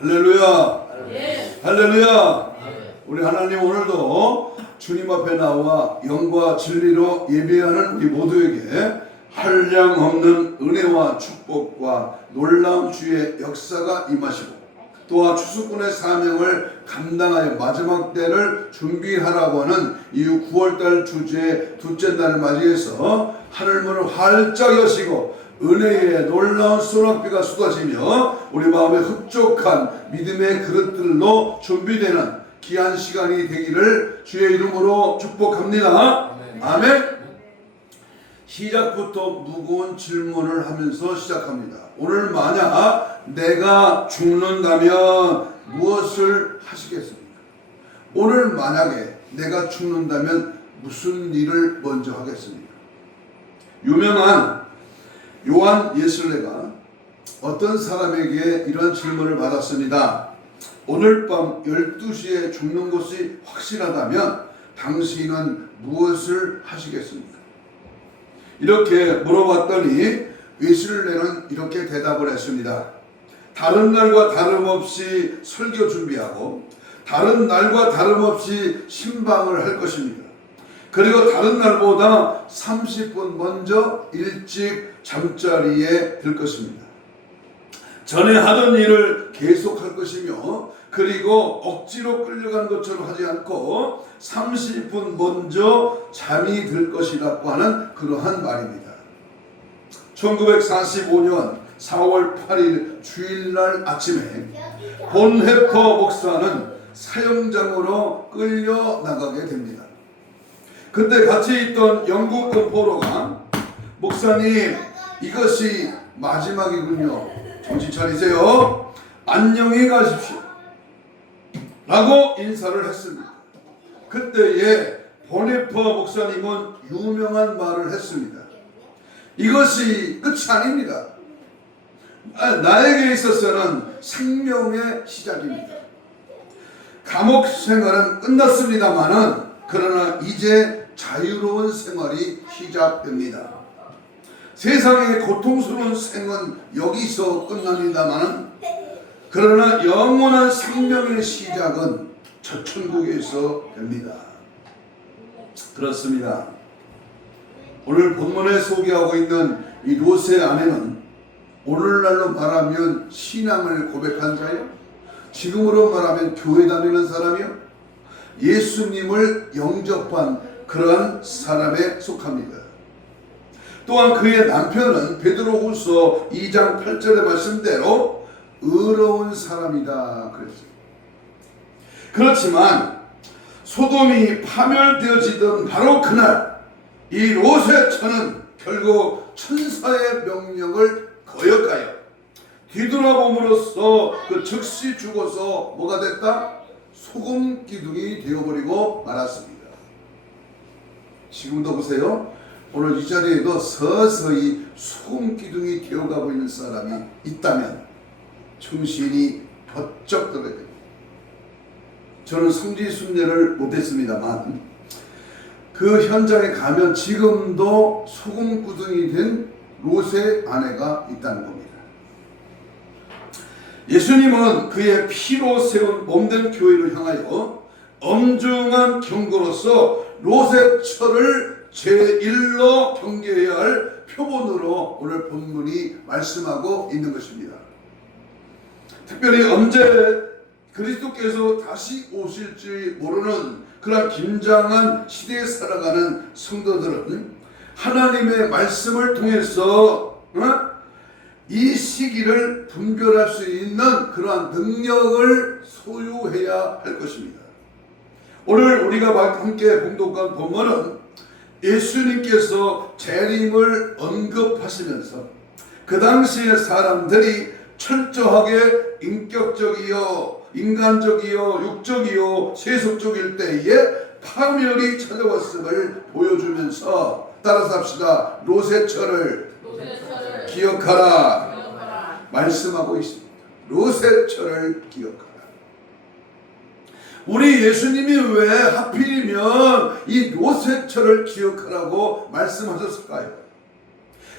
할렐루야. 예. 할렐루야. 우리 하나님 오늘도 주님 앞에 나와 영과 진리로 예배하는 우리 모두에게 한량없는 은혜와 축복과 놀라운 주의 역사가 임하시고 또한 추수꾼의 사명을 감당하여 마지막 때를 준비하라고 하는 이후 9월달 주제의 둘째 날을 맞이해서 하늘문을 활짝 여시고 은혜의 놀라운 소낙비가 쏟아지며 우리 마음에 흡족한 믿음의 그릇들로 준비되는 귀한 시간이 되기를 주의 이름으로 축복합니다. 아멘. 시작부터 무거운 질문을 하면서 시작합니다. 오늘 만약 내가 죽는다면 무엇을 하시겠습니까? 오늘 만약에 내가 죽는다면 무슨 일을 먼저 하겠습니까? 유명한 요한 예술례가 어떤 사람에게 이런 질문을 받았습니다. 오늘 밤 12시에 죽는 것이 확실하다면 당신은 무엇을 하시겠습니까? 이렇게 물어봤더니 예술례는 이렇게 대답을 했습니다. 다른 날과 다름없이 설교 준비하고 다른 날과 다름없이 신방을 할 것입니다. 그리고 다른 날보다 30분 먼저 일찍 잠자리에 들 것입니다. 전에 하던 일을 계속할 것이며 그리고 억지로 끌려간 것처럼 하지 않고 30분 먼저 잠이 들 것이라고 하는 그러한 말입니다. 1945년 4월 8일 주일날 아침에 본헤퍼 목사는 사형장으로 끌려 나가게 됩니다. 그때 같이 있던 영국 공포로가 목사님 이것이 마지막이군요. 정신 차리세요. 안녕히 가십시오. 라고 인사를 했습니다. 그때에 본헤퍼 목사님은 유명한 말을 했습니다. 이것이 끝이 아닙니다. 나에게 있어서는 생명의 시작입니다. 감옥 생활은 끝났습니다마는 그러나 이제 자유로운 생활이 시작됩니다. 세상의 고통스러운 생은 여기서 끝납니다마는 그러나 영원한 생명의 시작은 저 천국에서 됩니다. 그렇습니다. 오늘 본문에 소개하고 있는 이 롯의 아내는 오늘날로 말하면 신앙을 고백한 자요, 지금으로 말하면 교회 다니는 사람이요, 예수님을 영접한 그러한 사람에 속합니다. 또한 그의 남편은 베드로후서 2장 8절의 말씀대로 의로운 사람이다 그랬습니다. 그렇지만 소돔이 파멸되어지던 바로 그날 이 롯의 처는 결국 천사의 명령을 거역하여 뒤돌아봄으로써 그 즉시 죽어서 뭐가 됐다? 소금 기둥이 되어버리고 말았습니다. 지금도 보세요. 오늘 이 자리에도 서서히 소금 기둥이 되어가고 있는 사람이 있다면 정신이 번쩍 들어야 됩니다. 저는 성지순례를 못했습니다만 그 현장에 가면 지금도 소금 기둥이 된 롯의 아내가 있다는 겁니다. 예수님은 그의 피로 세운 몸된 교회를 향하여 엄중한 경고로서 롯의 처를 제1로 경계해야 할 표본으로 오늘 본문이 말씀하고 있는 것입니다. 특별히 언제 그리스도께서 다시 오실지 모르는 그런 긴장한 시대에 살아가는 성도들은 하나님의 말씀을 통해서 이 시기를 분별할 수 있는 그러한 능력을 소유해야 할 것입니다. 오늘 우리가 함께 봉독한 본문은 예수님께서 재림을 언급하시면서 그 당시의 사람들이 철저하게 인격적이요, 인간적이요, 육적이요, 세속적일 때에 파멸이 찾아왔음을 보여주면서 따라서 합시다. 롯의 처를 기억하라 말씀하고 있습니다. 롯의 처를 기억하라. 우리 예수님이 왜 하필이면 이 롯의 처를 기억하라고 말씀하셨을까요?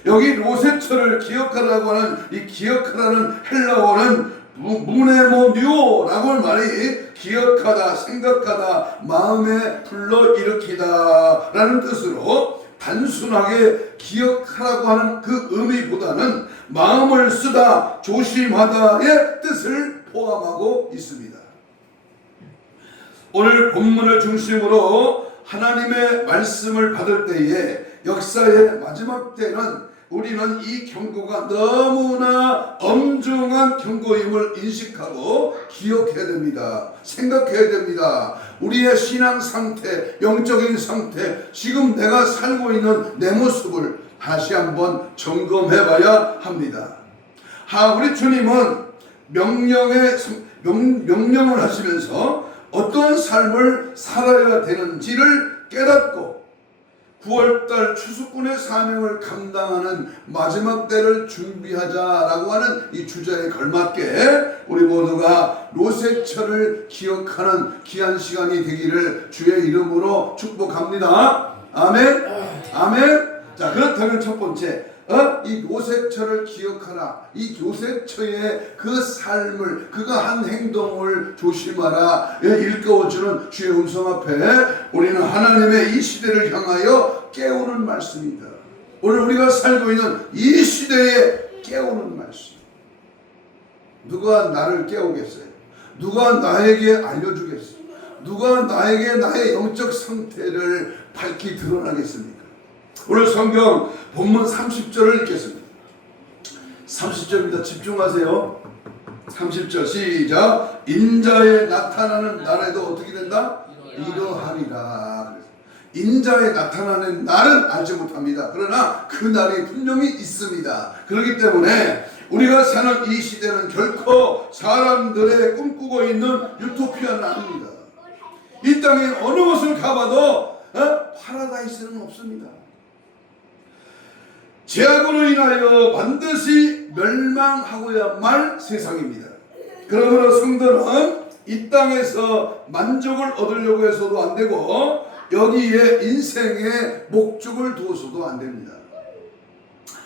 여기 롯의 처를 기억하라고 하는 이 기억하라는 헬라어는 무네모뉴라고 말이 기억하다, 생각하다, 마음에 불러일으키다 라는 뜻으로 단순하게 기억하라고 하는 그 의미보다는 마음을 쓰다, 조심하다의 뜻을 포함하고 있습니다. 오늘 본문을 중심으로 하나님의 말씀을 받을 때에 역사의 마지막 때는 우리는 이 경고가 너무나 엄중한 경고임을 인식하고 기억해야 됩니다. 생각해야 됩니다. 우리의 신앙 상태, 영적인 상태, 지금 내가 살고 있는 내 모습을 다시 한번 점검해 봐야 합니다. 우리 주님은 명령을 하시면서 어떤 삶을 살아야 되는지를 깨닫고 9월달 추수꾼의 사명을 감당하는 마지막 때를 준비하자라고 하는 이 주제에 걸맞게 우리 모두가 로세철을 기억하는 귀한 시간이 되기를 주의 이름으로 축복합니다. 아멘. 아멘. 자, 그렇다면 첫 번째, 이 요셉처를 기억하라. 이 요셉처의 그 삶을, 그가 한 행동을 조심하라 일깨워주는 주의 음성 앞에 우리는 하나님의 이 시대를 향하여 깨우는 말씀입니다. 오늘 우리가 살고 있는 이 시대에 깨우는 말씀. 누가 나를 깨우겠어요? 누가 나에게 알려주겠어요? 누가 나에게 나의 영적 상태를 밝히 드러나겠습니까? 오늘 성경 본문 30절을 읽겠습니다. 30절입니다. 집중하세요. 30절 시작. 인자에 나타나는 날에도 어떻게 된다? 이러하리라. 인자에 나타나는 날은 알지 못합니다. 그러나 그 날이 분명히 있습니다. 그렇기 때문에 우리가 사는 이 시대는 결코 사람들의 꿈꾸고 있는 유토피아는 아닙니다. 이 땅에 어느 곳을 가봐도 파라다이스는 없습니다. 죄악으로 인하여 반드시 멸망하고야 말 세상입니다. 그러므로 성도는 이 땅에서 만족을 얻으려고 해서도 안 되고 여기에 인생의 목적을 두어서도 안 됩니다.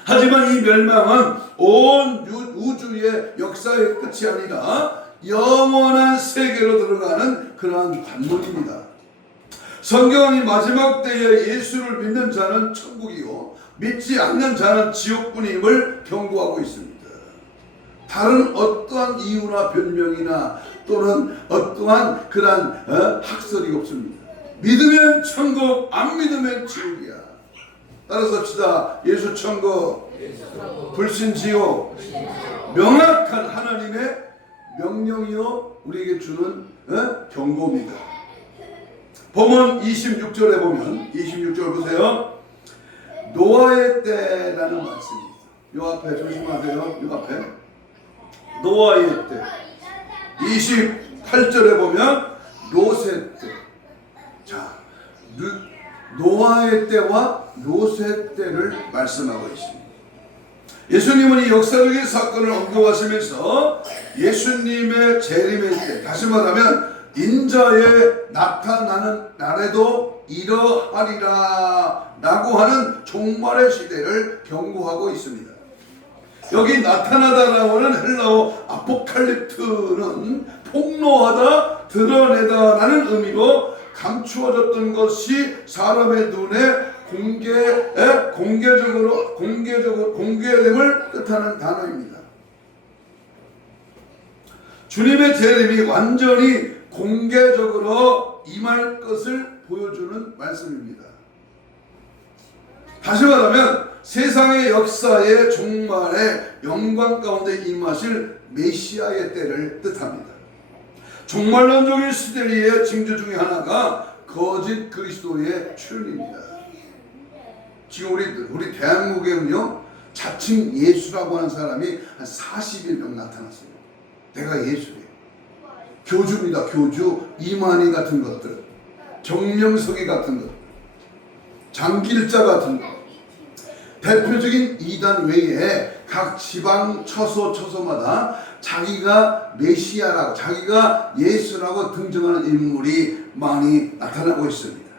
하지만 이 멸망은 온 우주의 역사의 끝이 아니라 영원한 세계로 들어가는 그러한 관문입니다. 성경은 이 마지막 때에 예수를 믿는 자는 천국이요 믿지 않는 자는 지옥뿐임을 경고하고 있습니다. 다른 어떠한 이유나 변명이나 또는 어떠한 그러한 학설이 없습니다. 믿으면 천국, 안 믿으면 지옥이야. 따라서 합시다. 예수 천국, 불신 지옥. 명확한 하나님의 명령이요 우리에게 주는 경고입니다. 본문 26절에 보면 26절 보세요. 노아의 때라는 말씀입니다. 요 앞에 조심하세요. 요 앞에 노아의 때. 28절에 보면 롯의 때. 자, 노아의 때와 롯의 때를 말씀하고 있습니다. 예수님은 이 역사적인 사건을 언급하시면서 예수님의 재림의 때, 다시 말하면 인자에 나타나는 날에도 이러하리라 라고 하는 종말의 시대를 경고하고 있습니다. 여기 나타나다라고 하는 헬라어 아포칼립트는 폭로하다, 드러내다 라는 의미로 감추어졌던 것이 사람의 눈에 공개됨을 뜻하는 단어입니다. 주님의 재림이 완전히 공개적으로 임할 것을 보여주는 말씀입니다. 다시 말하면 세상의 역사의 종말의 영광 가운데 임하실 메시아의 때를 뜻합니다. 종말론적인 시대의 징조 중에 하나가 거짓 그리스도의 출현입니다. 지금 우리 대한민국에는요 자칭 예수라고 하는 사람이 한 40여 명 나타났어요. 내가 예수예요. 교주입니다. 교주. 이만희 같은 것들, 정명석이 같은 것, 장길자 같은 것. 대표적인 이단 외에 각 지방 처소마다 자기가 메시아라고, 자기가 예수라고 등장하는 인물이 많이 나타나고 있습니다.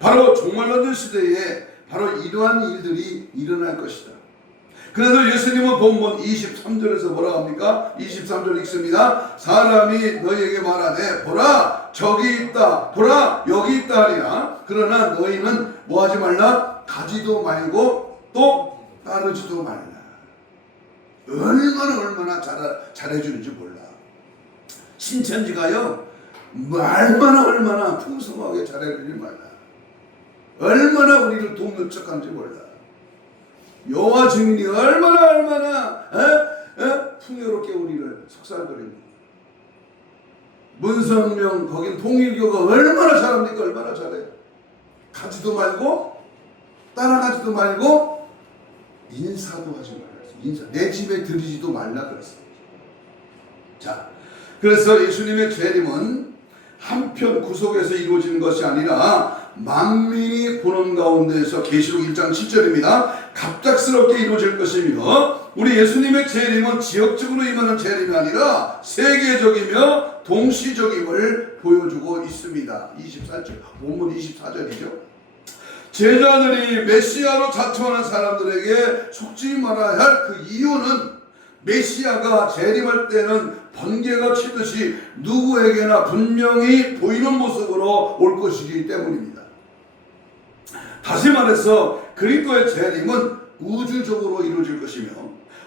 바로 종말론전 시대에 바로 이러한 일들이 일어날 것이다. 그래서 예수님은 본문 23절에서 뭐라고 합니까? 23절 읽습니다. 사람이 너희에게 말하되 보라 저기 있다 보라 여기 있다 하리라. 그러나 너희는 뭐하지 말라? 가지도 말고 또 따르지도 말라. 얼마나 잘해주는지 몰라. 신천지가요 얼마나 풍성하게 잘해주는지 몰라. 얼마나 우리를 돕는 척하는지 몰라. 여호와 증인이 얼마나 풍요롭게 우리를 속삭거립니다. 문성명 거긴 통일교가 얼마나 잘합니까? 얼마나 잘해요. 가지도 말고 따라가지도 말고 인사도 하지 말라. 내 집에 들이지도 말라 그랬습니다. 자, 그래서 예수님의 재림은 한편 구속에서 이루어지는 것이 아니라 만민이 보는 가운데에서 계시록 1장 7절입니다. 갑작스럽게 이루어질 것이며 우리 예수님의 재림은 지역적으로 임하는 재림이 아니라 세계적이며 동시적임을 보여주고 있습니다. 24절, 본문 24절이죠. 제자들이 메시아로 자청하는 사람들에게 속지 말아야 할 그 이유는 메시아가 재림할 때는 번개가 치듯이 누구에게나 분명히 보이는 모습으로 올 것이기 때문입니다. 다시 말해서 그리스도의 재림은 우주적으로 이루어질 것이며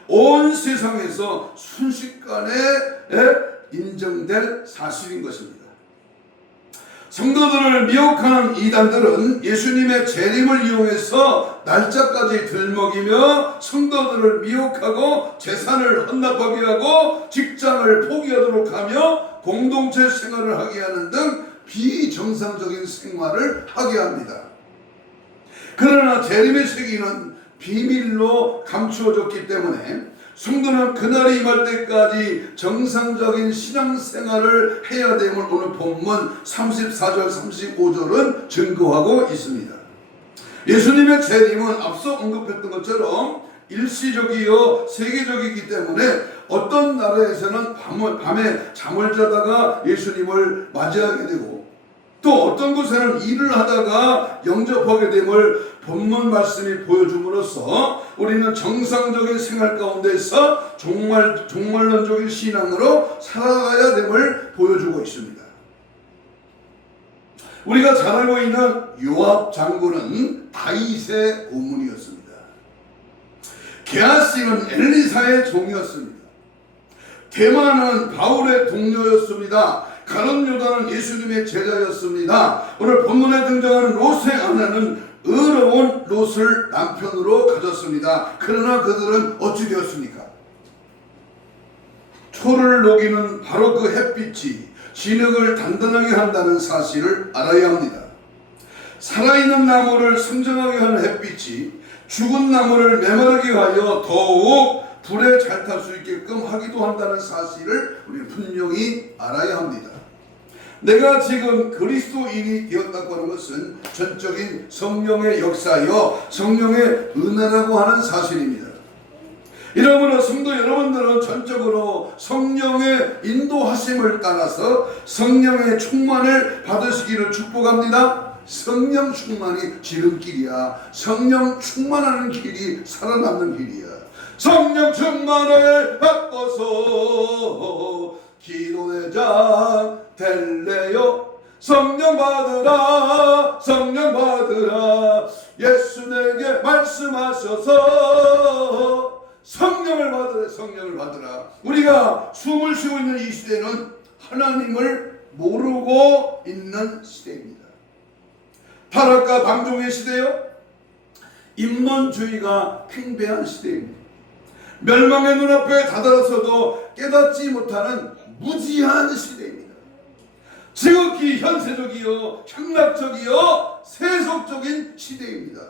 온 세상에서 순식간에 인정될 사실인 것입니다. 성도들을 미혹하는 이단들은 예수님의 재림을 이용해서 날짜까지 들먹이며 성도들을 미혹하고 재산을 헌납하게 하고 직장을 포기하도록 하며 공동체 생활을 하게 하는 등 비정상적인 생활을 하게 합니다. 그러나 재림의 시기는 비밀로 감추어졌기 때문에 성도는 그날이 임할 때까지 정상적인 신앙생활을 해야 됨을 오늘 본문 34절 35절은 증거하고 있습니다. 예수님의 재림은 앞서 언급했던 것처럼 일시적이요 세계적이기 때문에 어떤 나라에서는 밤에 잠을 자다가 예수님을 맞이하게 되고 또 어떤 곳에는 일을 하다가 영접하게 됨을 본문 말씀이 보여줌으로써 우리는 정상적인 생활 가운데서 종말론적인 신앙으로 살아가야 됨을 보여주고 있습니다. 우리가 잘 알고 있는 요압 장군은 다윗의 고문이었습니다. 게하시는 엘리사의 종이었습니다. 대만은 바울의 동료였습니다. 가룟 유다는 예수님의 제자였습니다. 오늘 본문에 등장하는 롯의 아내는 의로운 롯을 남편으로 가졌습니다. 그러나 그들은 어찌 되었습니까? 초를 녹이는 바로 그 햇빛이 진흙을 단단하게 한다는 사실을 알아야 합니다. 살아있는 나무를 성장하게 하는 햇빛이 죽은 나무를 메마르게 하여 더욱 불에 잘 탈 수 있게끔 하기도 한다는 사실을 우리는 분명히 알아야 합니다. 내가 지금 그리스도인이 되었다고 하는 것은 전적인 성령의 역사여 성령의 은혜라고 하는 사실입니다. 이러므로 성도 여러분들은 전적으로 성령의 인도하심을 따라서 성령의 충만을 받으시기를 축복합니다. 성령 충만이 지름길이야. 성령 충만하는 길이 살아남는 길이야. 성령 충만을 받고서 기도대장 될래요. 성령 받으라 성령 받으라 예수 내게 말씀하셔서 성령을 받으라 성령을 받으라. 우리가 숨을 쉬고 있는 이 시대는 하나님을 모르고 있는 시대입니다. 타락과 방종의 시대요. 인본주의가 팽배한 시대입니다. 멸망의 눈앞에 다다랐어도 깨닫지 못하는 무지한 시대입니다. 지극히 현세적이요 향락적이요 세속적인 시대입니다.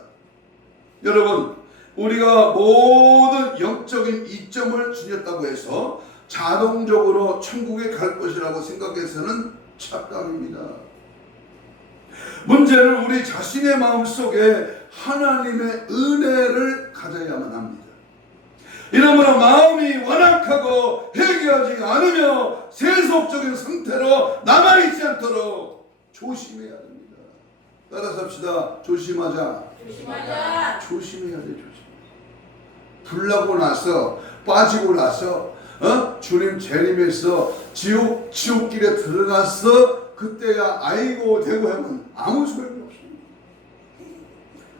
여러분, 우리가 모든 영적인 이점을 지녔다고 해서 자동적으로 천국에 갈 것이라고 생각해서는 착각입니다. 문제는 우리 자신의 마음속에 하나님의 은혜를 가져야만 합니다. 이러므로 마음이 완악하고 회개하지 않으며 세속적인 상태로 남아있지 않도록 조심해야 됩니다. 따라서 합시다. 조심하자. 조심해야 돼. 불나고 나서 빠지고 나서 주님 재림에서 지옥길에 들어갔어 그때야 아이고 되고 하면 아무 소용이 없습니다.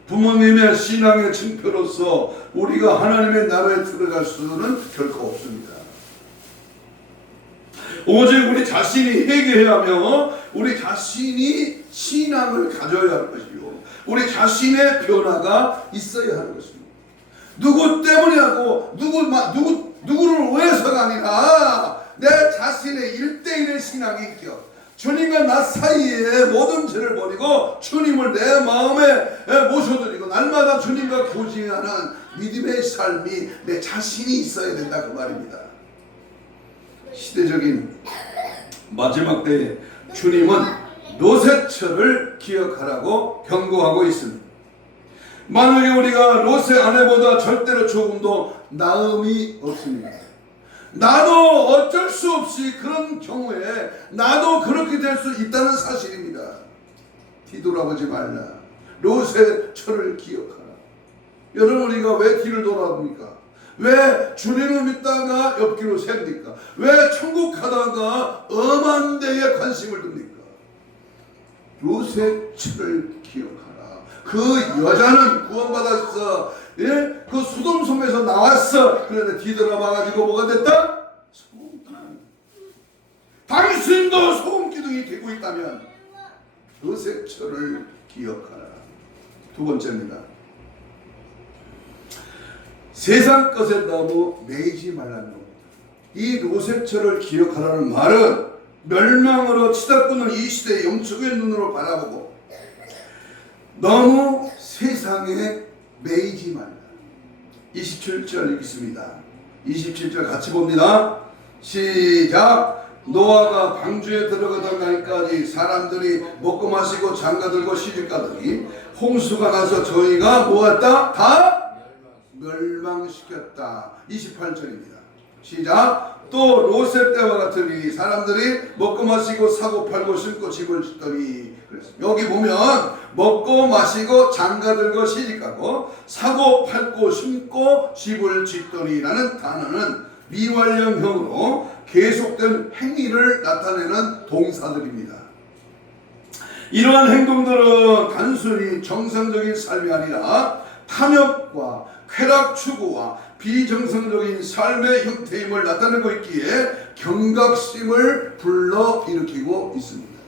부모님의 신앙의 증표로서 우리가 하나님의 나라에 들어갈 수는 결코 없습니다. 오직 우리 자신이 회개하며 우리 자신이 신앙을 가져야 할 것이요 우리 자신의 변화가 있어야 하는 것입니다. 누구 때문이라고 누구를 위해서가 아니라 내 자신의 1대1의 신앙이 있겨 주님과 나 사이에 모든 죄를 버리고 주님을 내 마음에 모셔드리고 날마다 주님과 교제하는 믿음의 삶이 내 자신이 있어야 된다 그 말입니다. 시대적인 마지막 때에 주님은 롯의 기억하라고 경고하고 있습니다. 만약에 우리가 롯의 아내보다 절대로 조금도 나음이 없습니다. 나도 어쩔 수 없이 그런 경우에 나도 그렇게 될 수 있다는 사실입니다. 뒤돌아보지 말라. 롯의 철을 기억하라. 여러분 우리가 왜 뒤를 돌아봅니까? 왜 주님을 믿다가 옆길로 셉니까? 왜 천국 가다가 엄한 데에 관심을 둡니까? 롯의 철을 기억하라. 그 여자는 구원받았어. 예? 그 소돔 섬에서 나왔어. 그런데 뒤돌아봐가지고 뭐가 됐다? 소금기둥. 당신도 소금기둥이 되고 있다면 롯의 철을 기억하라. 두 번째입니다. 세상 것에 너무 매이지 말라는 겁니다. 이 롯의 철을 기억하라는 말은 멸망으로 치닫고는 이 시대의 영적인 눈으로 바라보고 너무 세상에 매이지 말라. 27절 읽겠습니다. 27절 같이 봅니다. 시작. 노아가 방주에 들어가던 날까지 사람들이 먹고 마시고 장가들고 시집가더니 홍수가 나서 저희가 뭐했다? 다 멸망시켰다. 28절입니다. 시작. 또 롯의 때와 같으니 사람들이 먹고 마시고 사고 팔고 심고 집을 짓더니 그래서 여기 보면 먹고 마시고 장가들고 시집가고 사고 팔고 심고 집을 짓더니라는 단어는 미완료형으로 계속된 행위를 나타내는 동사들입니다. 이러한 행동들은 단순히 정상적인 삶이 아니라 탐욕과 쾌락 추구와 비정상적인 삶의 형태임을 나타내고 있기에 경각심을 불러일으키고 있습니다.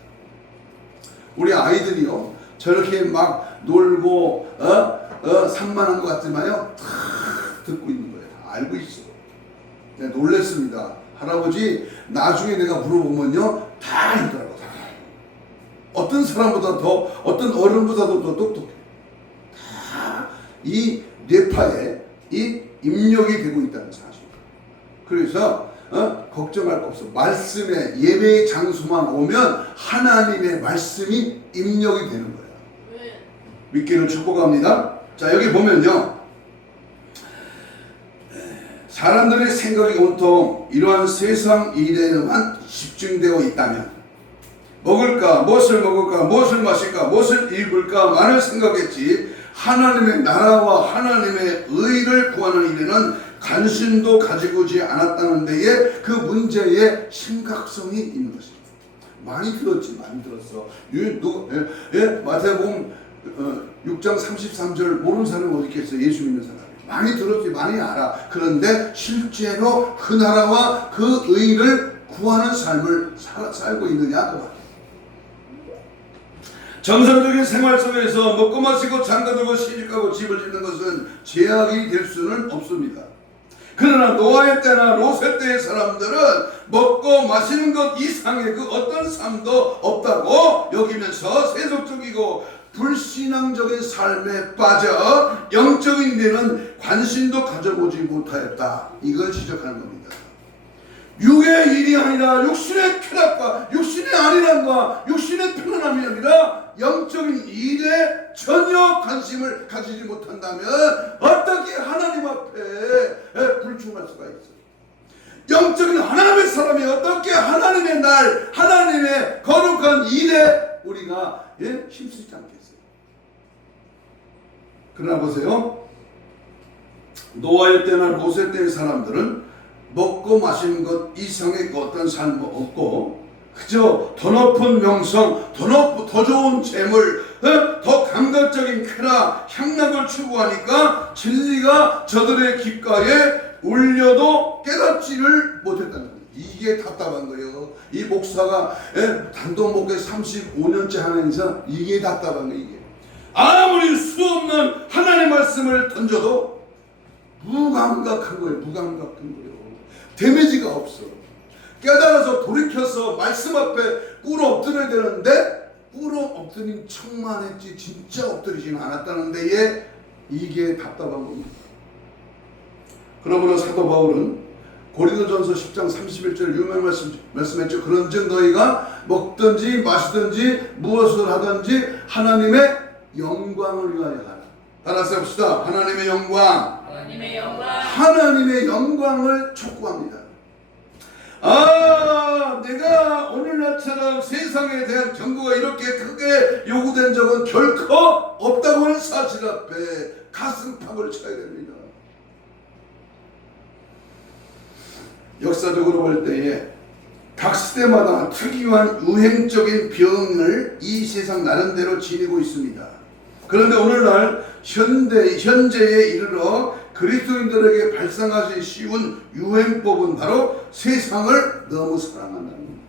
우리 아이들이요 저렇게 막 놀고 산만한 것 같지만요 다 듣고 있는 거예요. 다 알고 있어. 내가 놀랬습니다. 할아버지 나중에 내가 물어보면요 다 알더라고. 다. 어떤 사람보다 더 어떤 어른보다도 더 똑똑해. 다 이 뇌파에 이 입력이 되고 있다는 사실. 그래서 걱정할 거 없어. 말씀의 예배의 장소만 오면 하나님의 말씀이 입력이 되는 거예요. 믿기를 축복합니다. 자 여기 보면요 사람들의 생각이 온통 이러한 세상 일에만 집중되어 있다면 먹을까 무엇을 먹을까 무엇을 마실까 무엇을 입을까 많이 생각했지 하나님의 나라와 하나님의 의를 구하는 일에는 관심도 가지고 오지 않았다는 데에 그 문제의 심각성이 있는 것입니다. 많이 들었지 많이 들었어. 마태복음 6장 33절 모르는 사람이 어디 있겠어요. 예수 믿는 사람이 많이 들었지 많이 알아. 그런데 실제로 그 나라와 그 의를 구하는 삶을 살고 있느냐 그 말이에요. 정상적인 생활 속에서 먹고 마시고 장가들고 시집가고 집을 짓는 것은 제약이 될 수는 없습니다. 그러나 노아의 때나 롯의 때의 사람들은 먹고 마시는 것 이상의 그 어떤 삶도 없다고 여기면서 세속적이고 불신앙적인 삶에 빠져 영적인 데는 관심도 가져보지 못하였다. 이걸 지적하는 겁니다. 육의 일이 아니라 육신의 쾌락과 육신의 안일함과 육신의 편안함이 아니라 영적인 일에 전혀 관심을 가지지 못한다면 어떻게 하나님 앞에 불충할 수가 있어요? 영적인 하나님의 사람이 어떻게 하나님의 날, 하나님의 거룩한 일에 우리가 힘쓰지 않겠어요? 그러나 보세요. 노아의 때나 롯의 때의 사람들은 먹고 마시는 것 이상의 어떤 삶은 없고 그저 더 높은 명성, 더 좋은 재물, 더 감각적인 쾌락, 향락을 추구하니까 진리가 저들의 귓가에 울려도 깨닫지를 못했다는 거예요. 이게 답답한 거예요. 이 목사가 단독 목회 35년째 하면서 이게 답답한 거예요. 이게 아무리 수없는 하나님의 말씀을 던져도 무감각한 거예요. 무감각한 거예요. 데미지가 없어. 깨달아서 돌이켜서 말씀 앞에 꿇어 엎드려야 되는데 꿇어 엎드린 척만 했지 진짜 엎드리지는 않았다는 데에 이게 답답한 겁니다. 그러므로 사도 바울은 고린도전서 10장 31절 유명한 말씀했죠. 그런즉 너희가 먹든지 마시든지 무엇을 하든지 하나님의 영광을 위하여 하라. 따라서 해봅시다. 하나님의 영광. 하나님의 영광을 촉구합니다. 내가 오늘날처럼 세상에 대한 경고가 이렇게 크게 요구된 적은 결코 없다고 하는 사실 앞에 가슴팍을 쳐야 됩니다. 역사적으로 볼 때에 각 시대마다 특이한 유행적인 병을 이 세상 나름대로 지니고 있습니다. 그런데 오늘날 현재에 이르러 그리스도인들에게 발생하기 쉬운 유행법은 바로 세상을 너무 사랑한다는 겁니다.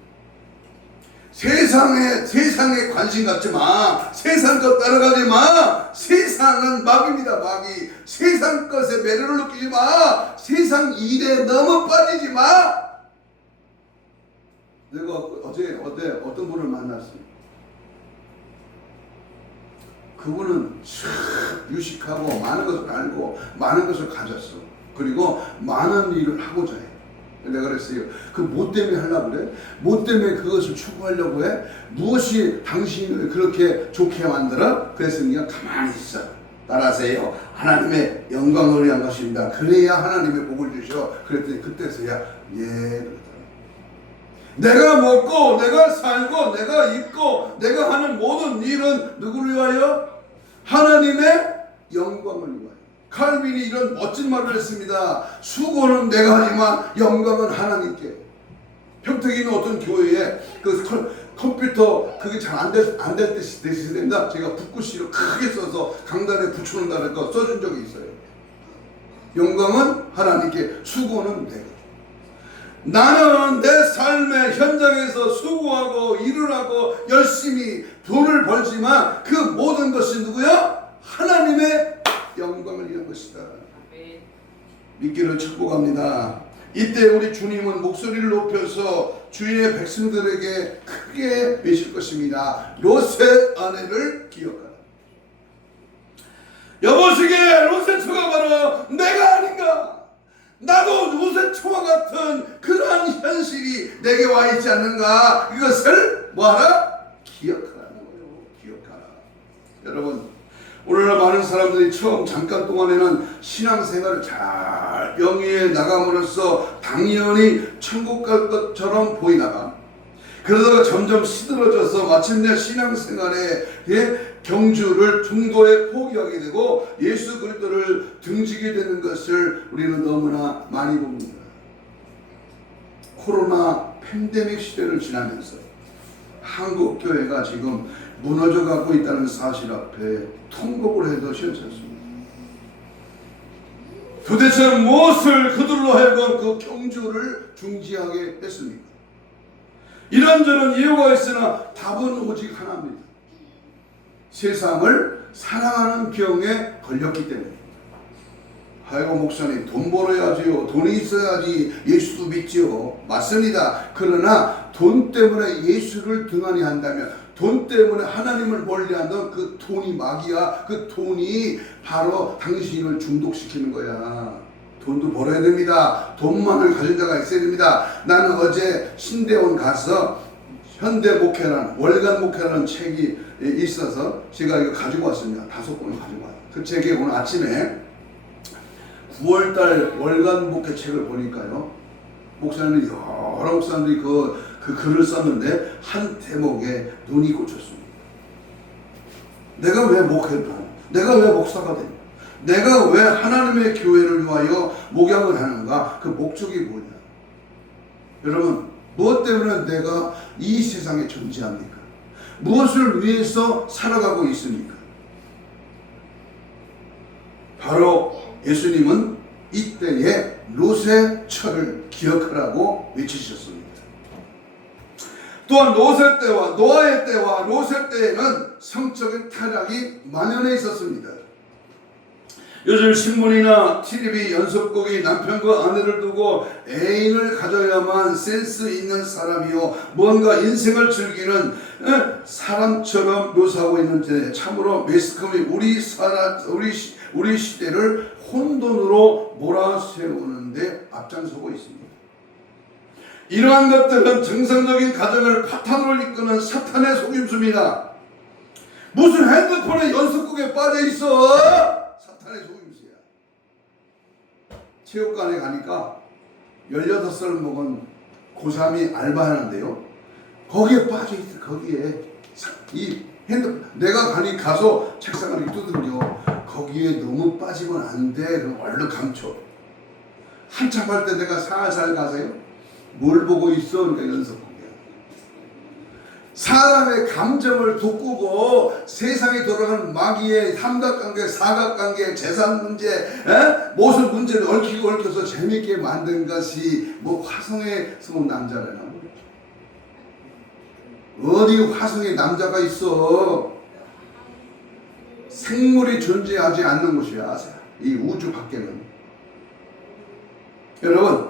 세상에 관심 갖지 마. 세상 것 따라가지 마. 세상은 마귀입니다. 마귀. 세상 것에 매료를 느끼지 마. 세상 일에 너무 빠지지 마. 내가 어제 어떤 분을 만났어요. 그분은 유식하고 많은 것을 알고 많은 것을 가졌어. 그리고 많은 일을 하고자 해. 내가 그랬어요. 그 뭐 때문에 하려고 그래? 뭐 때문에 그것을 추구하려고 해? 무엇이 당신을 그렇게 좋게 만들어? 그랬으니까 가만히 있어. 따라하세요. 하나님의 영광을 위한 것입니다. 그래야 하나님의 복을 주셔. 그랬더니 그때서야 그러더라. 내가 먹고 내가 살고 내가 입고 내가 하는 모든 일은 누구를 위하여? 하나님의 영광을 위하여. 칼빈이 이런 멋진 말을 했습니다. 수고는 내가 하지만 영광은 하나님께. 평택에 어떤 교회에 그 컴퓨터 그게 잘 안 될 때 시대입니다. 제가 붓글씨로 크게 써서 강단에 붙여놓는다는 거 써준 적이 있어요. 영광은 하나님께, 수고는 내가. 나는 내 삶의 현장에서 수고하고 일을 하고 열심히 돈을 벌지만 그 모든 것이 누구야? 하나님의 영광을 위한 것이다. 믿기를 축복합니다. 이때 우리 주님은 목소리를 높여서 주의 백성들에게 크게 외칠 것입니다. 롯의 아내를 기억하라. 여보시게 롯의 처가 바로 내가 아닌가? 나도 롯의 처와 같은 그러한 현실이 내게 와 있지 않는가? 이것을 뭐하라? 기억하라는 거예요. 기억하라. 여러분, 오늘날 많은 사람들이 처음 잠깐 동안에는 신앙생활을 잘 영위해 나감으로써 당연히 천국 갈 것처럼 보이다가 그러다가 점점 시들어져서 마침내 신앙생활의 경주를 중도에 포기하게 되고 예수 그리스도를 등지게 되는 것을 우리는 너무나 많이 봅니다. 코로나 팬데믹 시대를 지나면서 한국 교회가 지금 무너져 가고 있다는 사실 앞에 통곡을 해도 시원찮습니다. 도대체 무엇을 그들로 하여금 그 경주를 중지하게 했습니까? 이런저런 이유가 있으나 답은 오직 하나입니다. 세상을 사랑하는 병에 걸렸기 때문에. 아이고 목사님, 돈 벌어야지요. 돈이 있어야지 예수도 믿지요. 맞습니다. 그러나 돈 때문에 예수를 등한히 한다면, 돈 때문에 하나님을 멀리하는 그 돈이 마귀야. 그 돈이 바로 당신을 중독시키는 거야. 돈도 벌어야 됩니다. 돈만을 가진 자가 있어야 됩니다. 나는 어제 신대원 가서 현대 목회라는, 월간 목회라는 책이 있어서 제가 이거 가지고 왔습니다. 5권을 가지고 왔어요. 그 책에 오늘 아침에 9월달 월간 목회 책을 보니까요, 목사님이 여러 목사님들이 그 글을 썼는데 한 대목에 눈이 꽂혔습니다. 내가 왜 목회를 하냐? 내가 왜 목사가 되냐? 내가 왜 하나님의 교회를 위하여 목양을 하는가? 그 목적이 뭐냐? 여러분, 무엇 때문에 내가 이 세상에 존재합니까? 무엇을 위해서 살아가고 있습니까? 바로 예수님은 이때에 롯의 철을 기억하라고 외치셨습니다. 또한 롯의 때와 노아의 때와 롯의 때에는 성적인 타락이 만연해 있었습니다. 요즘 신문이나 TV의 연속곡이 남편과 아내를 두고 애인을 가져야만 센스 있는 사람이요, 뭔가 인생을 즐기는 사람처럼 묘사하고 있는데, 참으로 매스컴이 우리 시대를 혼돈으로 몰아세우는데 앞장서고 있습니다. 이러한 것들은 정상적인 가정을 파탄으로 이끄는 사탄의 속임수입니다. 무슨 핸드폰에 연속곡에 빠져 있어? 사탄의 속임수야. 체육관에 가니까 16살 먹은 고3이 알바하는데요, 거기에 빠져 있어. 거기에 이 핸드폰, 내가 가서 책상을 두들겨. 거기에 너무 빠지면 안 돼. 그럼 얼른 감춰. 한참 할 때 내가 살살 가세요. 뭘 보고 있어? 그러니까 연속곡이야. 사람의 감정을 돋구고 세상에 돌아가는 마귀의 삼각관계, 사각관계, 재산 문제, 무슨 문제를 얽혀서 재밌게 만든 것이 뭐 화성에 숨은 남자라나. 어디 화성에 남자가 있어? 생물이 존재하지 않는 곳이야, 이 우주 밖에는. 여러분,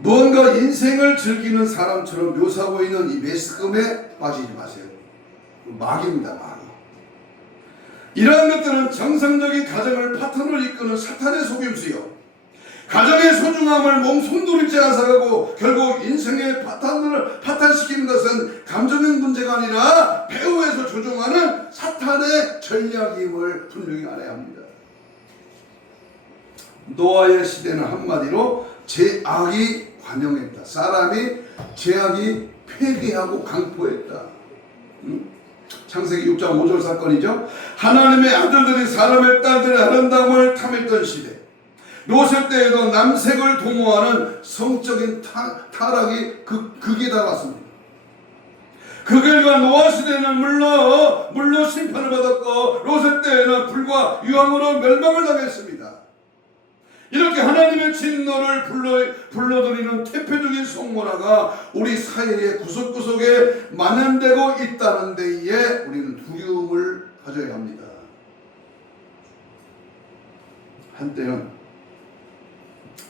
무언가 인생을 즐기는 사람처럼 묘사하고 있는 이 매스컴에 빠지지 마세요. 마귀입니다, 마귀. 이러한 것들은 정상적인 가정을 파탄으로 이끄는 사탄의 속임수요, 가정의 소중함을 몸손도리째 앗아가고 결국 인생의 파탄시키는 것은 감정의 문제가 아니라 배후에서 조종하는 사탄의 전략임을 분명히 알아야 합니다. 노아의 시대는 한마디로 죄악이 관영했다. 사람이 죄악이 폐기하고 강포했다. 창세기 6장 5절 사건이죠. 하나님의 아들들이 사람의 딸들의 아름다움을 탐했던 시대, 롯의 때에도 남색을 도모하는 성적인 타락이 극에 달았습니다. 그 결과 노아 시대는 물로 심판을 받았고, 롯의 때에는 불과 유황으로 멸망을 당했습니다. 이렇게 하나님의 진노를 불러들이는 대표적인 성문화가 우리 사회의 구석구석에 만연되고 있다는 데에 우리는 두려움을 가져야 합니다. 한때는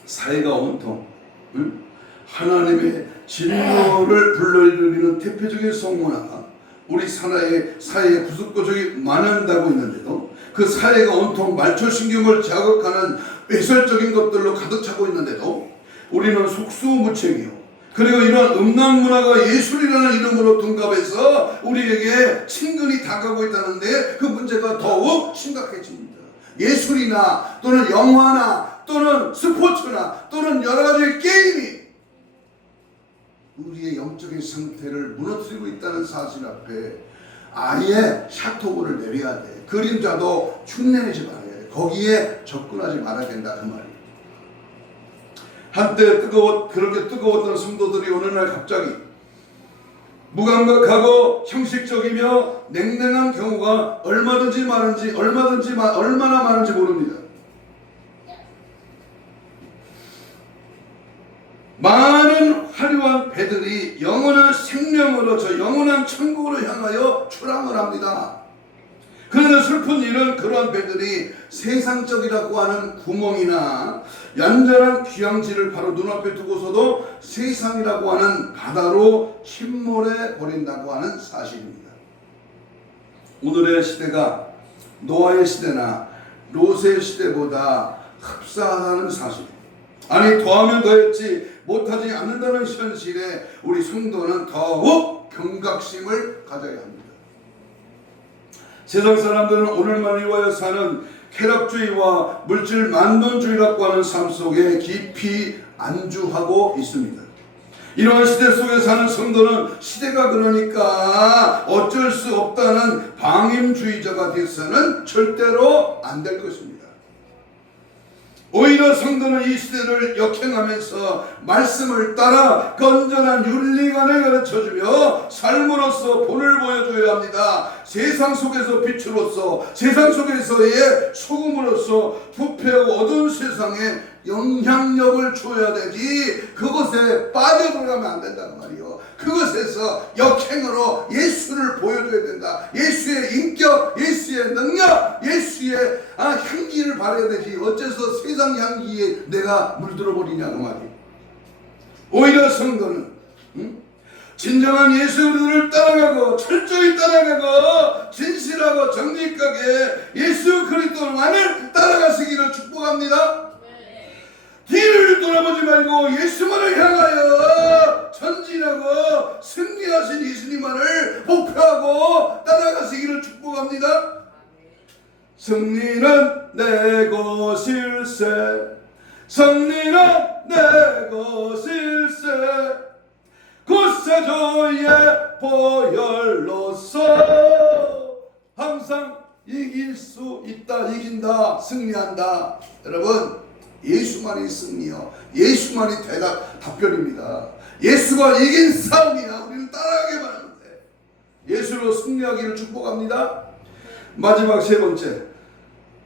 사회가 온통 하나님의 진노를 불러들이는 대표적인 성문화가 우리 사회의 구석구석에 만연되고 있는데도, 그 사회가 온통 말초신경을 자극하는 외설적인 것들로 가득 차고 있는데도 우리는 속수무책이요, 그리고 이런 음란 문화가 예술이라는 이름으로 둔갑해서 우리에게 친근히 다가오고 있다는데, 그 문제가 더욱 심각해집니다. 예술이나 또는 영화나 또는 스포츠나 또는 여러 가지 게임이 우리의 영적인 상태를 무너뜨리고 있다는 사실 앞에 아예 샤토를 내려야 돼. 그림자도 흉내내지 말아야 돼. 거기에 접근하지 말아야 된다, 그 말이에요. 한때 그렇게 뜨거웠던 성도들이 어느 날 갑자기 무감각하고 형식적이며 냉랭한 경우가 얼마나 많은지 모릅니다. 많은 화려한 배들이 영원한 생명으로, 저 영원한 천국으로 향하여 출항을 합니다. 그런데 슬픈 일은 그러한 배들이 세상적이라고 하는 구멍이나 얀전한 귀향지를 바로 눈앞에 두고서도 세상이라고 하는 바다로 침몰해 버린다고 하는 사실입니다. 오늘의 시대가 노아의 시대나 롯의 시대보다 흡사하다는 사실, 아니 더하면 더했지 못하지 않는다는 현실에 우리 성도는 더욱 경각심을 가져야 합니다. 세상 사람들은 오늘만 위하여 사는 쾌락주의와 물질 만능주의라고 하는 삶 속에 깊이 안주하고 있습니다. 이러한 시대 속에 사는 성도는 시대가 그러니까 어쩔 수 없다는 방임주의자가 돼서는 절대로 안 될 것입니다. 오히려 성도는 이 시대를 역행하면서 말씀을 따라 건전한 윤리관을 가르쳐주며 삶으로서 본을 보여줘야 합니다. 세상 속에서 빛으로서, 세상 속에서의 소금으로서 부패하고 어두운 세상에 영향력을 줘야 되지, 그것에 빠져들어가면 안 된다는 말이요. 그것에서 역행으로 예수를 보여줘야 된다. 예수의 인격, 예수의 능력, 예수의 향기를 발해야 되지. 어째서 세상 향기에 내가 물들어 버리냐는 말이에요. 오히려 성도는 진정한 예수 그리스도를 따라가고 철저히 따라가고 진실하고 정직하게 예수 그리스도만을 따라가시기를 축복합니다. 뒤를 돌아보지 말고 예수만을 향하여 전진하고 승리하신 예수님만을 목표하고 따라가시기를 축복합니다. 승리는 내 것일세, 승리는 내 것일세, 구세주의 보혈로서 항상 이길 수 있다, 이긴다, 승리한다. 여러분, 예수만이 승리요, 예수만이 답변입니다. 예수가 이긴 싸움이야. 우리는 따라가기만 하면 돼. 예수로 승리하기를 축복합니다. 마지막 세 번째,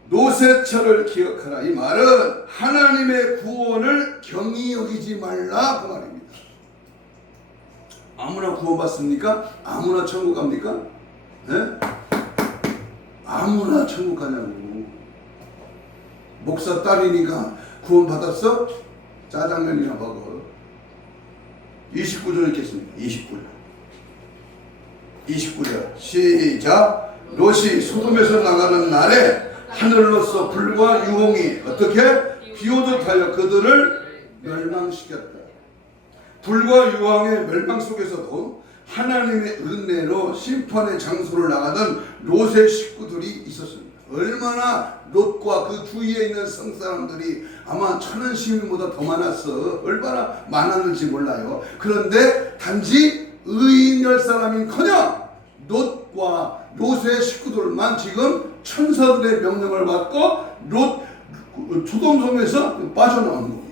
노새철을 기억하라. 이 말은 하나님의 구원을 경히 여기지 말라, 그 말입니다. 아무나 구원받습니까? 아무나 천국 갑니까? 네? 아무나 천국 가냐고. 목사 딸이니까 구원받았어? 짜장면이나 먹어. 29절 읽겠습니다. 29절 시작. 롯이 소돔에서 나가는 날에 하늘로서 불과 유홍이 어떻게 비오듯 하여 그들을 멸망시켰다. 불과 유황의 멸망 속에서도 하나님의 은혜로 심판의 장소를 나가던 롯의 식구들이 있었습니다. 얼마나 롯과 그 주위에 있는 성사람들이 아마 천한 시민보다 더 많았어. 얼마나 많았는지 몰라요. 그런데 단지 의인 10사람인커녕 롯의 식구들만 지금 천사들의 명령을 받고 소돔성에서 빠져나오는 겁니다.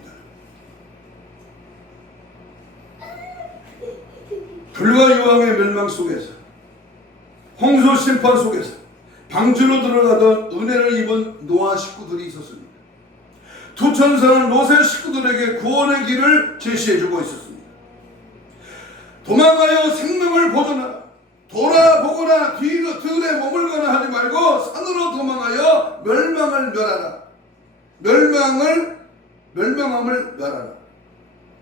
불과 유황의 멸망 속에서, 홍수 심판 속에서 방주로 들어가던 은혜를 입은 노아 식구들이 있었습니다. 두 천사는 롯의 식구들에게 구원의 길을 제시해주고 있었습니다. 도망하여 생명을 보존하라. 돌아보거나 뒤로 들에 머물거나 하지 말고 산으로 도망하여 멸망을 멸하라. 멸망함을 멸하라.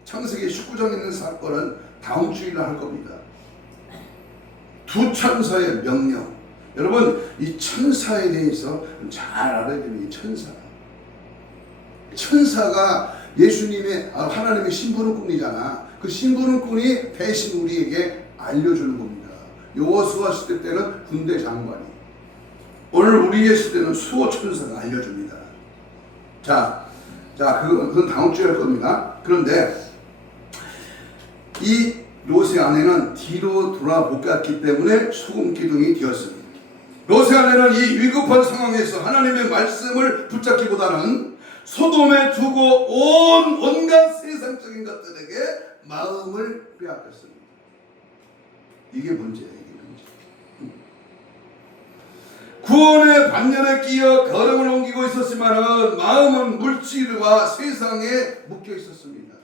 창세기 19장에 있는 사건은 다음 주일날 할 겁니다. 두 천사의 명령. 여러분, 이 천사에 대해서 잘 알아야 됩니다. 천사가 예수님의 하나님의 신부름꾼이잖아. 그 신부름꾼이 대신 우리에게 알려주는 겁니다. 여호수아 시대 때는 군대 장관이, 오늘 우리의 시대는 수호 천사가 알려줍니다. 그건 다음 주에 할 겁니다. 그런데 이 롯의 아내는 뒤로 돌아못 갔기 때문에 소금 기둥이 되었습니다. 롯의 아내는 이 위급한 상황에서 하나님의 말씀을 붙잡기보다는 소돔에 두고 온갖 세상적인 것들에게 마음을 빼앗겼습니다. 이게 문제예요. 구원의 반열에 끼어 걸음을 옮기고 있었지만 마음은 물질과 세상에 묶여 있었습니다.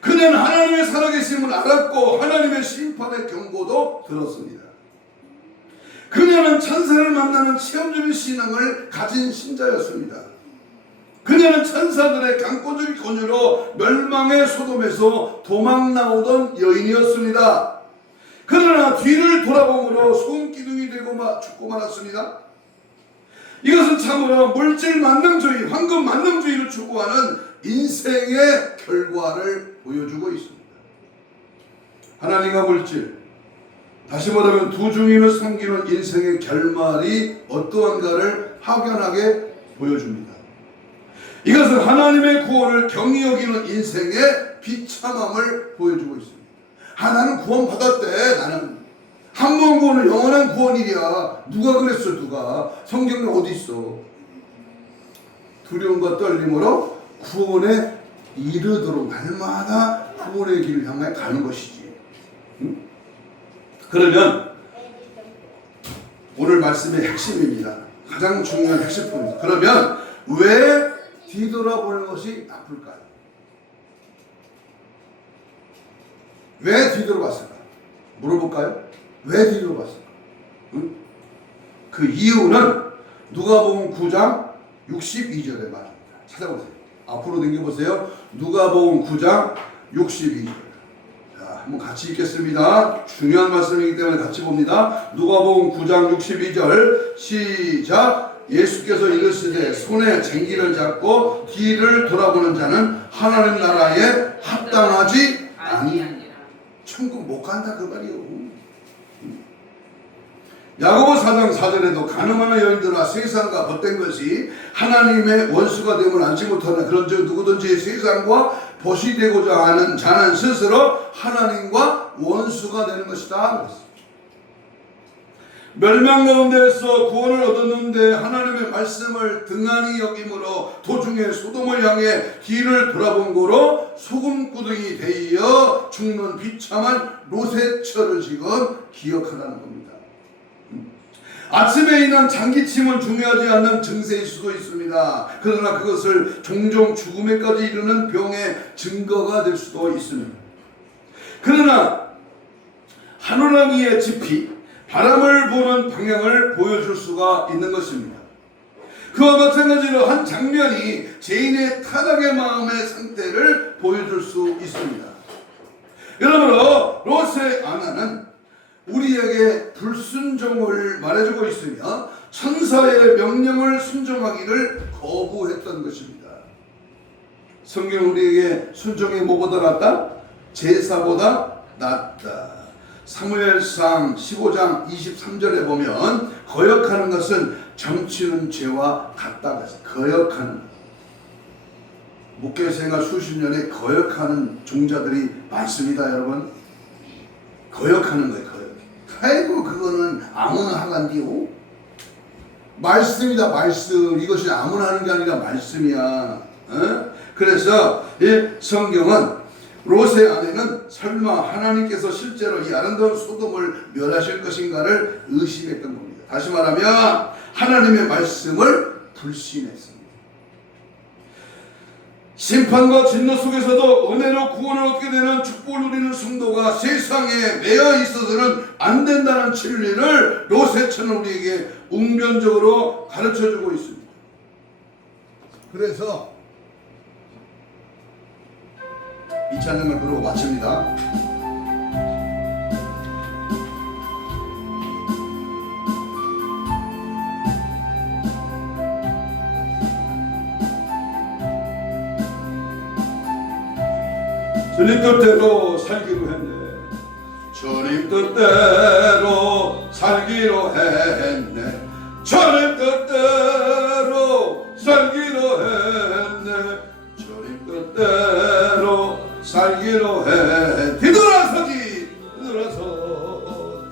그는 하나님의 살아계심을 알았고 하나님의 심판의 경고도 들었습니다. 그녀는 천사를 만나는 체험적인 신앙을 가진 신자였습니다. 그녀는 천사들의 강권적인 권유로 멸망의 소돔에서 도망 나오던 여인이었습니다. 그러나 뒤를 돌아봄으로 소금기둥이 되고 죽고 말았습니다. 이것은 참으로 물질 만능주의, 황금 만능주의를 추구하는 인생의 결과를 보여주고 있습니다. 하나님과 물질, 다시 말하면 두 중인을 섬기는 인생의 결말이 어떠한가를 확연하게 보여줍니다. 이것은 하나님의 구원을 경히 여기는 인생의 비참함을 보여주고 있습니다. 나는 구원 받았대. 나는 한 번 구원은 영원한 구원이야. 누가 그랬어? 누가? 성경에 어디 있어? 두려움과 떨림으로 구원에 이르도록 날마다 구원의 길을 향해 가는 것이지. 응? 그러면 오늘 말씀의 핵심입니다. 가장 중요한 핵심 포인트. 그러면 왜 뒤돌아보는 것이 나쁠까요? 왜 뒤돌아봤을까? 물어볼까요? 왜 뒤돌아봤을까? 응? 그 이유는 누가복음 9장 62절의 말입니다. 찾아보세요. 앞으로 당겨보세요. 누가복음 9장 62절. 자, 한번 같이 읽겠습니다. 중요한 말씀이기 때문에 같이 봅니다. 누가복음 9장 62절 시작. 예수께서 이르시되 손에 쟁기를 잡고 뒤를 돌아보는 자는 하나님 나라에 합당하지 아니하니라. 천국 못 간다 그 말이요. 야고보 4장 4절에도 가늠하는 여인들아 세상과 벗된 것이 하나님의 원수가 되면 안지 못하는 그런즉 누구든지 세상과 벗이 되고자 하는 자는 스스로 하나님과 원수가 되는 것이다. 멸망 가운데서 구원을 얻었는데 하나님의 말씀을 등한히 여김으로 도중에 소돔을 향해 뒤를 돌아본 거로 소금구덩이 되어 죽는 비참한 롯의 처를 지금 기억하라는 겁니다. 아침에 인한 장기침은 중요하지 않는 증세일 수도 있습니다. 그러나 그것을 종종 죽음에까지 이르는 병의 증거가 될 수도 있습니다. 그러나 하늘나기의 지피 바람을 보는 방향을 보여줄 수가 있는 것입니다. 그와 마찬가지로 한 장면이 죄인의 타락의 마음의 상태를 보여줄 수 있습니다. 여러분으로 롯의 아내는 우리에게 불순종을 말해주고 있으며 천사의 명령을 순종하기를 거부했던 것입니다. 성경은 우리에게 순종이 뭐보다 낫다? 제사보다 낫다. 사무엘상 15장 23절에 보면 거역하는 것은 점치는 죄와 같다. 거역하는 목회 생활 수십 년에 거역하는 종자들이 많습니다. 여러분 거역하는 거예요. 아이고 그거는 아무나 하간디요. 말씀이다. 말씀. 이것이 아무나 하는 게 아니라 말씀이야. 그래서 이 성경은 롯의 아내는 설마 하나님께서 실제로 이 아름다운 소돔을 멸하실 것인가를 의심했던 겁니다. 다시 말하면 하나님의 말씀을 불신했습니다. 심판과 진노 속에서도 은혜로 구원을 얻게 되는 축복을 누리는 성도가 세상에 매여 있어서는 안 된다는 진리를 롯의 처는 우리에게 웅변적으로 가르쳐주고 있습니다. 그래서 이 찬양을 부르고 마칩니다. 주님 뜻대로 살기로 했네. 주님 뜻대로 살기로 했네. 주님 뜻대로 살기로 했네. 주님 뜻대로 살기로 해. 뒤돌아서지. 뒤돌아서.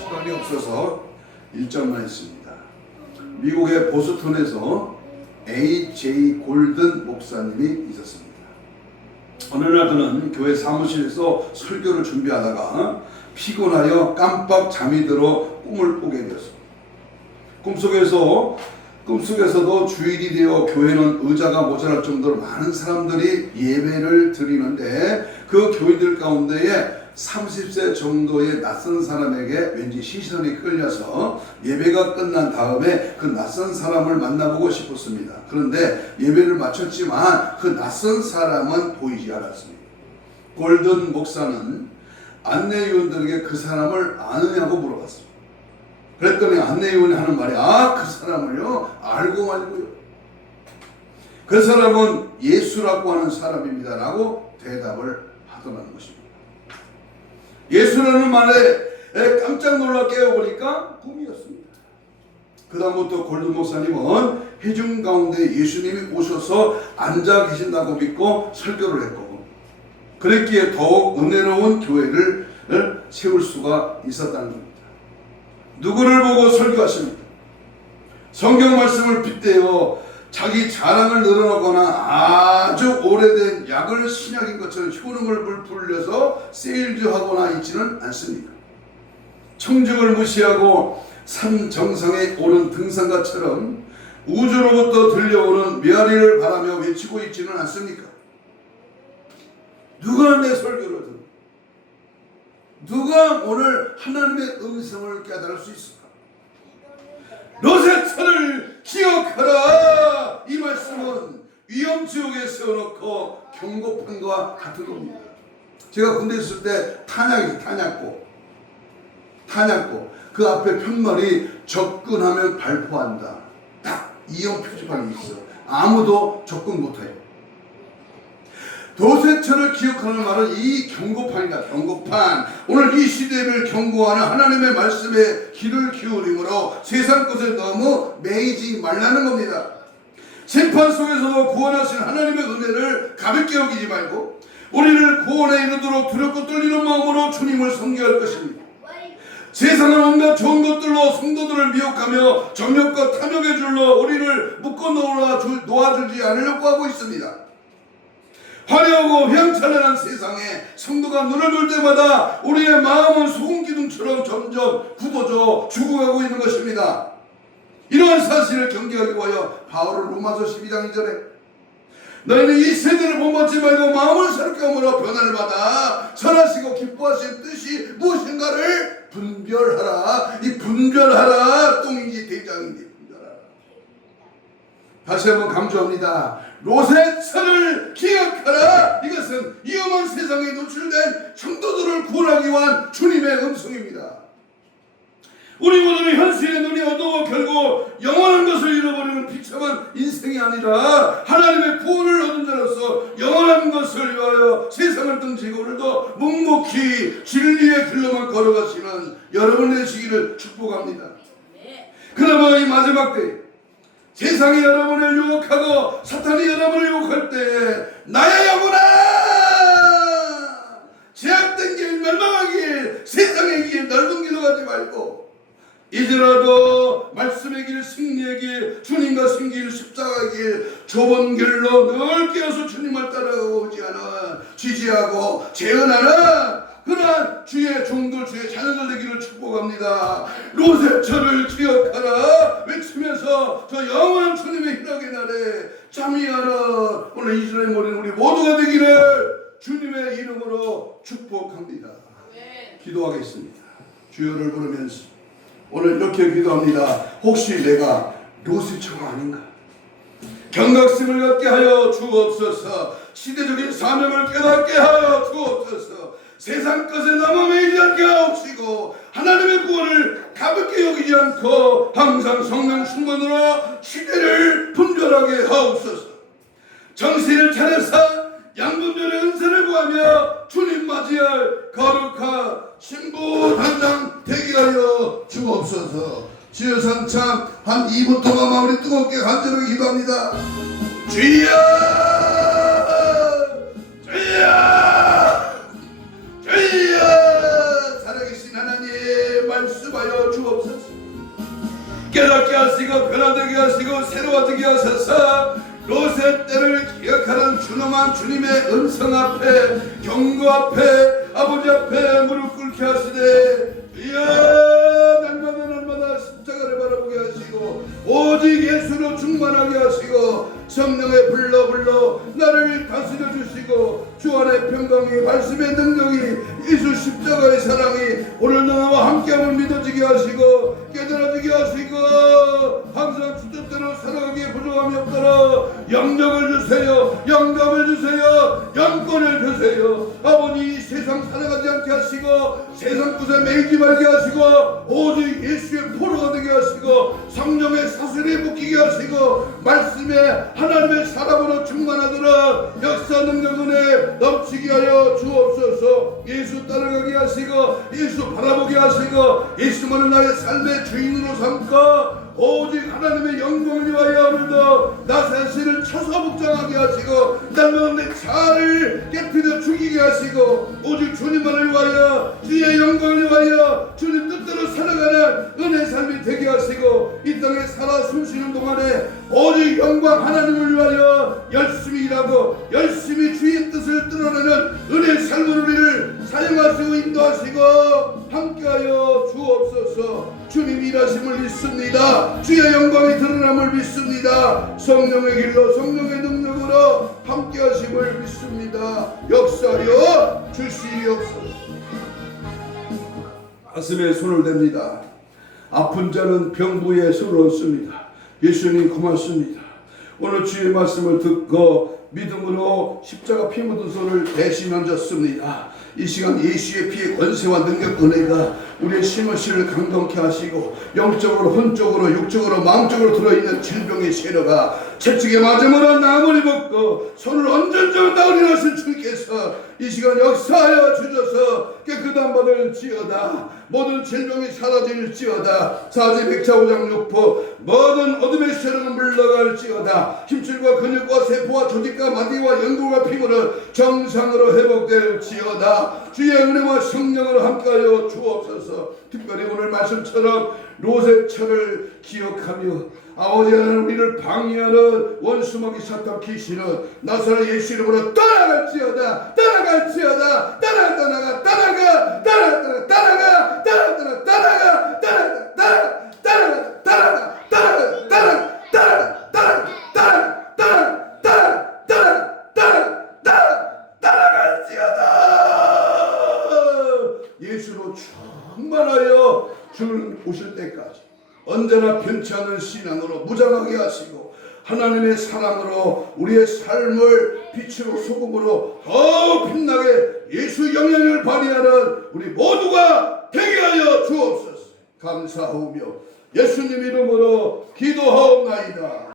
시간이 없어서 1점만 있습니다. 미국의 보스턴에서 A.J. 골든 목사님이 있었습니다. 어느 날 그는 교회 사무실에서 설교를 준비하다가 피곤하여 깜빡 잠이 들어 꿈을 꾸게 되었습니다. 꿈속에서도 주일이 되어 교회는 의자가 모자랄 정도로 많은 사람들이 예배를 드리는데 그 교인들 가운데에 30세 정도의 낯선 사람에게 왠지 시선이 끌려서 예배가 끝난 다음에 그 낯선 사람을 만나보고 싶었습니다. 그런데 예배를 마쳤지만 그 낯선 사람은 보이지 않았습니다. 골든 목사는 안내위원들에게 그 사람을 아느냐고 물어봤습니다. 그랬더니 안내위원이 하는 말이 그 사람을요 알고 말고요. 그 사람은 예수라고 하는 사람입니다 라고 대답을 하더라는 것입니다. 예수라는 말에 깜짝 놀라 깨어보니까 꿈이었습니다. 그 다음부터 골든 목사님은 회중 가운데 예수님이 오셔서 앉아 계신다고 믿고 설교를 했고, 그랬기에 더욱 은혜로운 교회를 세울 수가 있었다는 겁니다. 누구를 보고 설교하십니까? 성경 말씀을 빗대어 자기 자랑을 늘어나거나 아주 오래된 약을 신약인 것처럼 효능을 불려서 세일즈하거나 있지는 않습니다. 청중을 무시하고 산 정상에 오른 등산가처럼 우주로부터 들려오는 메아리를 바라며 외치고 있지는 않습니까? 누가 내 설교를 듣는, 누가 오늘 하나님의 음성을 깨달을 수 있을까? 로세차를 기억하라. 이 말씀은 위험지역에 세워놓고 경고판과 같은 겁니다. 제가 군대에 있을 때 탄약고 그 앞에 편말이 접근하면 발포한다. 딱 이형 표지판이 있어. 아무도 접근 못해요. 도세처를 기억하는 말은 이 경고판이다. 경고판. 오늘 이 시대를 경고하는 하나님의 말씀에 귀를 기울임으로 세상 것에 너무 매이지 말라는 겁니다. 심판 속에서도 구원하신 하나님의 은혜를 가볍게 여기지 말고 우리를 구원에 이르도록 두렵고 떨리는 마음으로 주님을 섬겨야 할 것입니다. 세상은 온갖 좋은 것들로 성도들을 미혹하며 정욕과 탐욕의 줄로 우리를 묶어 놓아주지 않으려고 하고 있습니다. 화려하고 휘황찬란한 세상에 성도가 눈을 돌 때마다 우리의 마음은 소금 기둥처럼 점점 굳어져 죽어가고 있는 것입니다. 이러한 사실을 경계하기 위하여 바울은 로마서 12장 2절에 너희는 이 세대를 본받지 말고 마음을 새롭게 함으로 변화를 받아 선하시고 기뻐하신 뜻이 무엇인가를 분별하라. 이 분별하라 똥인지 대장인지 분별하라. 다시 한번 강조합니다. 로세차를 기억하라. 이것은 위험한 세상에 노출된 성도들을 구원하기 위한 주님의 음성입니다. 우리 모두는 현실의 눈이 어두워 결국 영원한 것을 잃어버리는 비참한 인생이 아니라 하나님의 구원을 얻은 자로서 영원한 것을 위하여 세상을 등지고 오늘도 묵묵히 진리의 길로만 걸어가시는 여러분 되시기를 축복합니다. 그나마 이 마지막 때 세상이 여러분을 유혹하고 사탄이 여러분을 유혹할 때 나의 영혼아 제약된 길 멸망한 길 세상의 길 넓은 길로 가지 말고 이제라도 말씀의 길 승리의 길 주님과 승길 십자가의 길 좁은 길로 늘 깨어서 주님을 따라오지 않아 지지하고 재현하는 그러한 주의 종들 주의 자녀들 되기를 축복합니다. 로세처를 기억하라 외치면서 저 영원한 주님의 희락의 날에 참여하는 오늘 이스라엘 모리는 우리 모두가 되기를 주님의 이름으로 축복합니다. 기도하겠습니다. 주여를 부르면서 오늘 이렇게 기도합니다. 혹시 내가 로세처가 아닌가? 경각심을 갖게 하여 주옵소서. 시대적인 사명을 깨닫게 하여 주옵소서. 세상 것에 너무 매이지 않게 하옵시고 하나님의 구원을 가볍게 여기지 않고 항상 성령 충만으로 시대를 분별하게 하옵소서. 정신을 차려서 양분별의 은사를 구하며 주님 맞이할 거룩한 신부 단장 되게 하여 주옵소서. 주여 삼참 한 2분 동안 마음이 뜨겁게 간절하게 기도합니다. 주여 주여 주여 살아계신 하나님 말씀하여 주옵소서. 깨닫게 하시고 변화되게 하시고 새로워지게 하소서. 로세 때를 기억하는 준엄한 주님의 음성 앞에 경고 앞에 아버지 앞에 무릎 꿇게 하시되 주여 날마다 십자가를 바라보게 하시고 오직 예수로 충만하게 하시고 성령의 불러 나를 다스려 주시고 주 안의 평강이 말씀의 능력이 예수 십자가의 사랑이 오늘 나와 함께함을 믿어지게 하시고 깨달아지게 하시고 항상 주 뜻대로 살아가기에 부족함이 없도록 영력을 주세요. 영감을 주세요. 영권을 주세요. 아버지 세상 살아가지 않게 하시고 세상 것에 매이지 말게 하시고 오직 예수의 포로가 되게 하시고 성령의 사슬에 묶이게 하시고 말씀에 하나님의 사람으로 충만하도록 역사 능력 은혜 넘치게 하여 주옵소서. 예수 따라가게 하시고 예수 바라보게 하시고 예수만을 나의 삶의 주인으로 삼고 오직 하나님의 영광을 위하여 오늘도 나 자신을 처소복장하게 하시고 날마다 잘 깨뜨려 죽이게 하시고 오직 주님만을 위하여 주의 영광을 위하여 주님 뜻대로 살아가는 은혜의 삶이 되게 하시고 이 땅에 살아 숨쉬는 동안에 오직 영광 하나님을 위하여 열심히 일하고 열심히 주의 뜻을 드러내는 은혜의 삶을 우리를 사용하시고 인도하시고 함께하여 주옵소서. 주님 일하심을 믿습니다. 주의 영광이 드러남을 믿습니다. 성령의 길로 성령의 능력으로 함께하심을 믿습니다. 역사여 주시옵소서. 가슴에 손을 댑니다. 아픈 자는 병부에 손을 얹습니다. 예수님 고맙습니다. 오늘 주의 말씀을 듣고 믿음으로 십자가 피 묻은 손을 대신 얹었습니다. 이 시간 예수의 피의 권세와 능력 은혜가 우리의 심으시를 강동케 하시고 영적으로 혼적으로 육적으로 마음적으로 들어있는 질병의 세력가 채찍에 맞음으로 나무를 벗고 손을 얹은 적 나으리 하신 주께서 이 시간 역사하여 주셔서 깨끗한 받을 지어다. 모든 질병이 사라질지어다. 사지백차 5장 6포 모든 어둠의 세력은 물러갈지어다. 힘줄과 근육과 세포와 조직과 마디와 연골과 피부는 정상으로 회복될지어다. 주의 은혜와 성령으로 함께하여 주옵소서. 특별히 오늘 말씀처럼 로세처를 기억하며 아버지 하나님 우리를 방해하는 원수마귀 사탄 귀신은 나사렛 예수 이름으로 떠나갈지어다. 떠나갈지어다. 떠나가 예수로 충만하여 주를 오실 때까지 언제나 변치 않는 신앙으로 무장하게 하시고 하나님의 사랑으로 우리의 삶을 빛으로 소금으로 더 빛나게 예수 영향을 발휘하는 우리 모두가 되게 하여 주옵소서. 감사하며 예수님 이름으로 기도하옵나이다.